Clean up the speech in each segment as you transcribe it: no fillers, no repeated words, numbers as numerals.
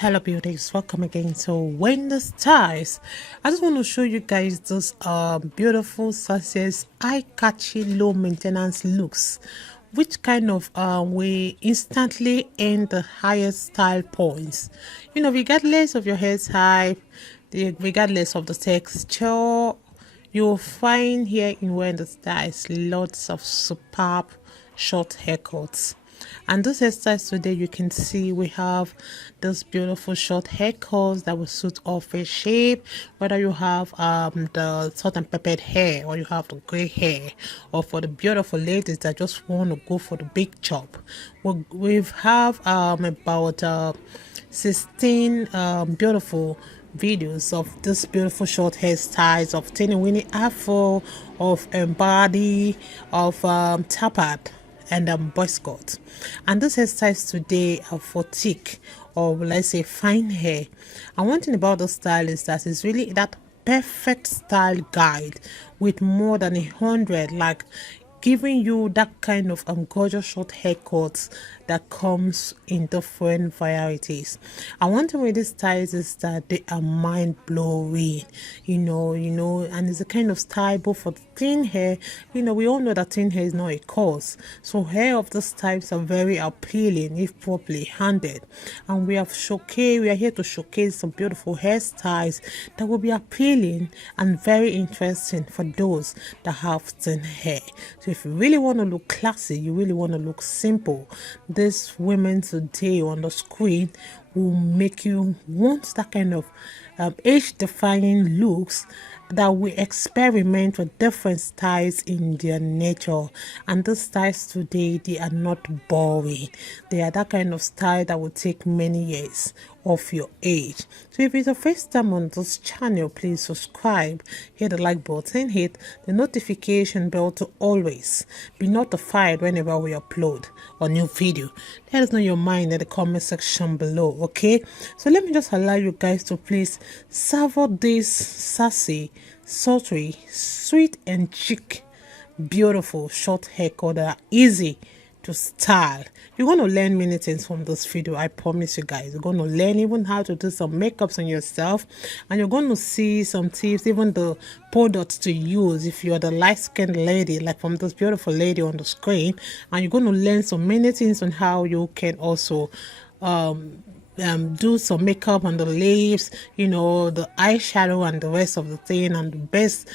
Hello beauties, welcome again to Wendy Styles. I just want to show you guys those beautiful success eye-catchy low maintenance looks which kind of way instantly end the highest style points, regardless of your hair type, regardless of the texture. You'll find here in Wendy Styles lots of superb short haircuts. And those hairstyles today, you can see we have those beautiful short haircuts that will suit all face shape, whether you have the salt and peppered hair, or you have the gray hair, or for the beautiful ladies that just want to go for the big chop. We have about 16 beautiful videos of this beautiful short hairstyles of teeny weeny afro, of body, of tapered, and boy scout. And these hairstyles today are for thick, or let's say fine hair. And one thing about the style is that it's really that perfect style guide with more than 100, like giving you that kind of gorgeous short haircuts that comes in different varieties. And one thing with these styles is that they are mind-blowing, and it's a kind of style both for thin hair. We all know that thin hair is not a cause, so hair of these types are very appealing if properly handled. And we are here to showcase some beautiful hairstyles that will be appealing and very interesting for those that have thin hair. So if you really want to look classy, you really want to look simple, these women today on the screen will make you want that kind of age-defying looks that we experiment with different styles in their nature. And those styles today, they are not boring. They are that kind of style that will take many years of your age. So if it's your first time on this channel, please subscribe, hit the like button, hit the notification bell to always be notified whenever we upload a new video. Let us know your mind in the comment section below. Okay, so let me just allow you guys to please savor this sassy, sultry, sweet and chic beautiful short haircut that are easy to style. You're going to learn many things from this video, I promise you guys. You're going to learn even how to do some makeups on yourself, and you're going to see some tips, even the products to use if you're the light-skinned lady like from this beautiful lady on the screen. And you're going to learn so many things on how you can also do some makeup on the lips, the eyeshadow and the rest of the thing, and the best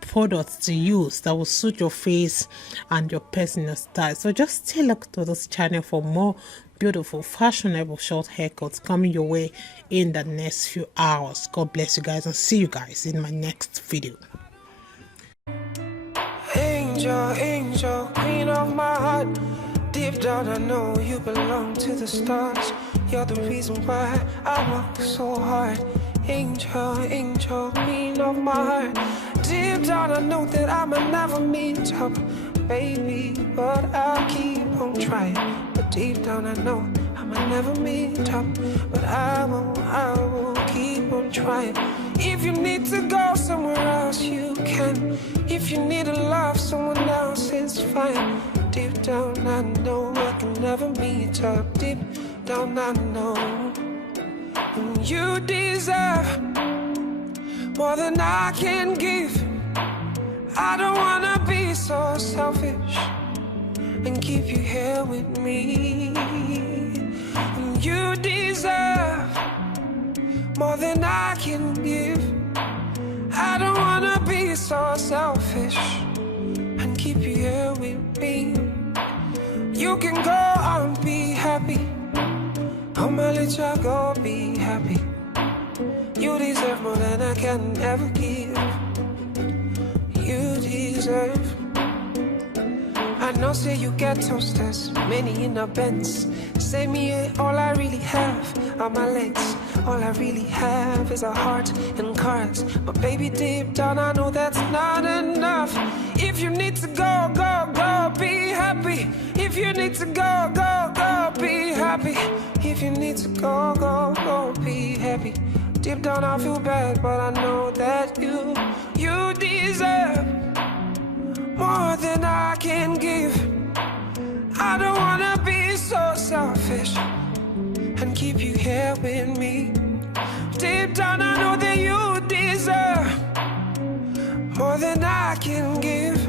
products to use that will suit your face and your personal style. So just stay look to this channel for more beautiful fashionable short haircuts coming your way in the next few hours. God bless you guys, and see you guys in my next video. Angel, angel, queen of my heart. Deep down I know you belong to the stars. You're the reason why I work so hard. Angel, angel, queen of my heart. Deep down I know that I'ma never meet up, baby, but I'll keep on trying. But deep down I know I'ma never meet up, but I will keep on trying. If you need to go somewhere else, you can. If you need to love someone else, it's fine. Deep down I know I can never meet up. Deep down I know you deserve more than I can give. I don't wanna be so selfish and keep you here with me. You deserve more than I can give. I don't wanna be so selfish and keep you here with me. You can go and be happy. I'ma let you go be happy. You deserve more than I can ever give. You deserve. I know say you get toasters, many in a Benz. Say me all I really have are my legs. All I really have is a heart and cards. But baby, deep down I know that's not enough. If you need to go, go, go, be happy. If you need to go, go, go, be happy. If you need to go, go, go, be happy. Deep down I feel bad, but I know that you deserve more than I can give. I don't wanna be so selfish and keep you here with me. Deep down I know that you deserve more than I can give.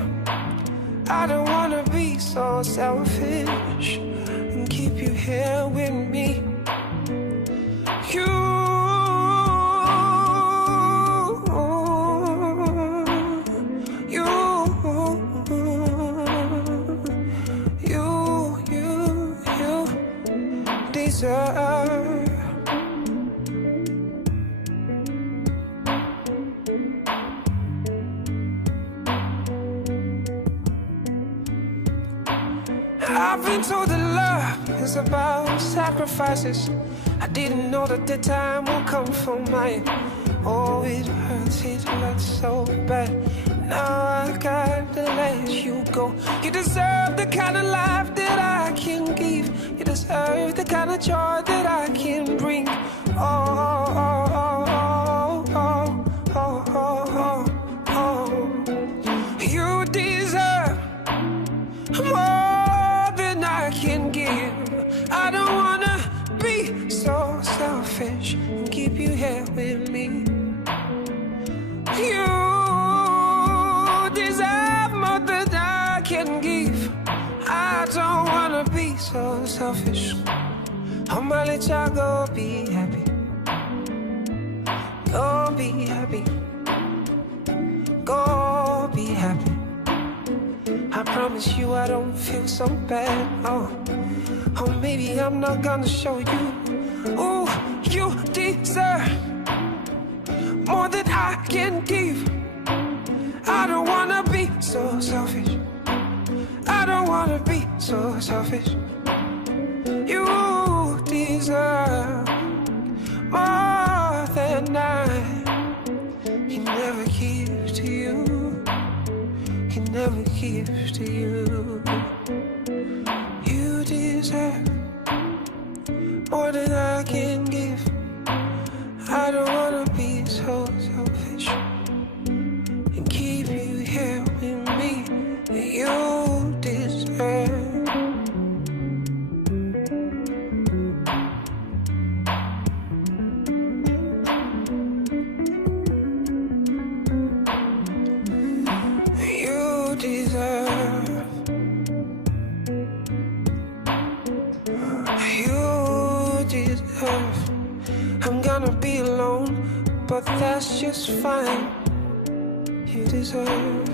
I don't wanna be so selfish and keep you here with me. You, deserve. I've been told that love is about sacrifices. I didn't know that the time will come for mine. Oh, it hurts so bad. Now I gotta let you go. You deserve the kind of life that I can give. You deserve the kind of joy that I can bring. Oh, oh, oh, oh, oh, oh, oh, oh. You deserve more than I can give. I don't wanna be so selfish and keep you here with me. You deserve more than I can give. I don't wanna be so selfish. I'ma let y'all go be happy. Go be happy. Go be happy. I promise you I don't feel so bad. Oh, maybe I'm not gonna show you. Oh, you deserve more than I can give. I don't wanna be so selfish. I don't wanna be so selfish. You deserve more than I can never give to you. Can never give to you. You deserve more than I can give. I don't wanna be so selfish and keep you here with me. You deserve. You deserve. You deserve. I'm gonna be alone, but that's just fine. You deserve.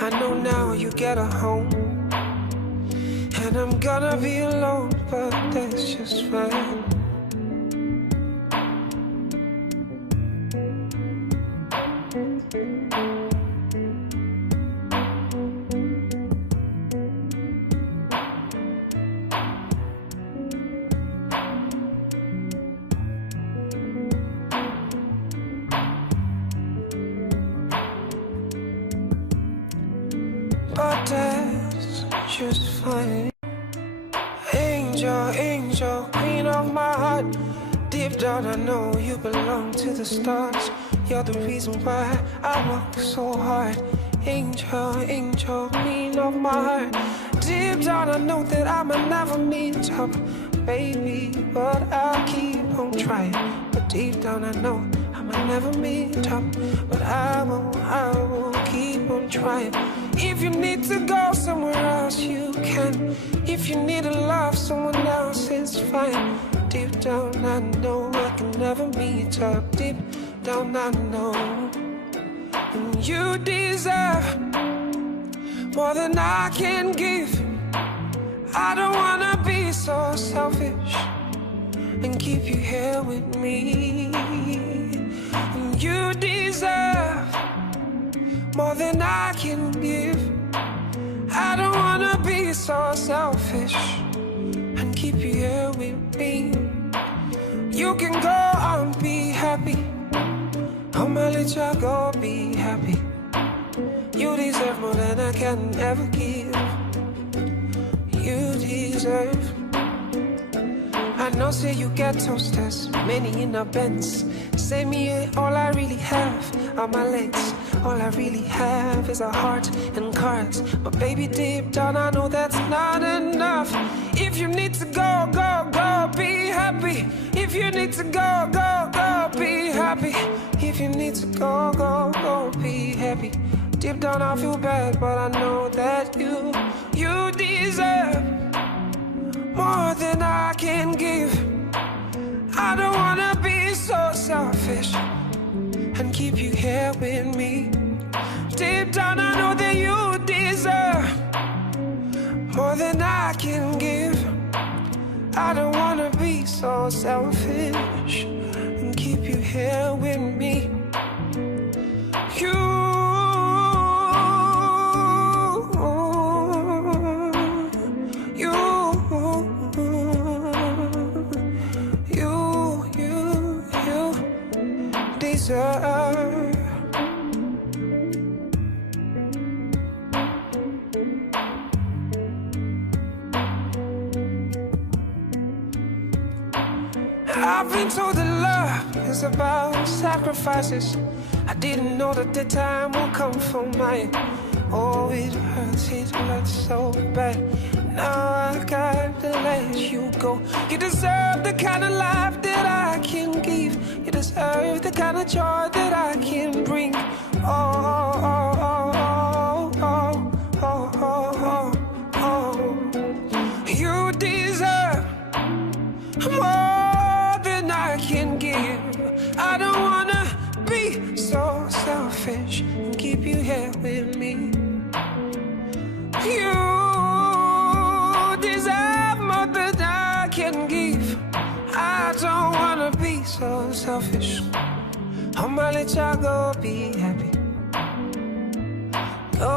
I know now you get a home, and I'm gonna be alone, but that's just fine. But that's just fine. Angel, angel, queen of my heart. Deep down I know you belong to the stars. You're the reason why I work so hard. Angel, angel, queen of my heart. Deep down I know that I might never meet up, baby, but I'll keep on trying. But deep down I know I might never meet up, but I will keep on trying. If you need to go somewhere else, you can. If you need to love someone else, it's fine. Deep down I know I can never meet up. Deep down I know. And you deserve more than I can give. I don't wanna be so selfish and keep you here with me. And you deserve more than I can give. I don't wanna be so selfish and keep you here with me. You can go on, be happy. I'ma let you go, be happy. You deserve more than I can ever give. You deserve. I know, say you get toasters, many in a Benz. Say me, all I really have are my legs. All I really have is a heart and cars. But baby, deep down I know that's not enough. If you need to go, go, go, be happy. If you need to go, go, go, be happy. If you need to go, go, go, be happy. Deep down I feel bad, but I know that you deserve more than I can give. I don't wanna be so selfish and keep you here with me. Deep down I know that you deserve more than I can give. I don't wanna be so selfish and keep you here with me. I've been told that love is about sacrifices. I didn't know that the time will come for mine. Oh, it hurts so bad. Now I gotta let you go. You deserve the kind of life that I can give. You deserve the kind of joy that I can bring. Oh, oh, oh, oh, oh, oh, oh, oh. You deserve more than I can give. I don't wanna be so selfish and keep you here with me. You deserve more than I can give. I don't wanna be so selfish. I'ma let y'all go, be happy. Go.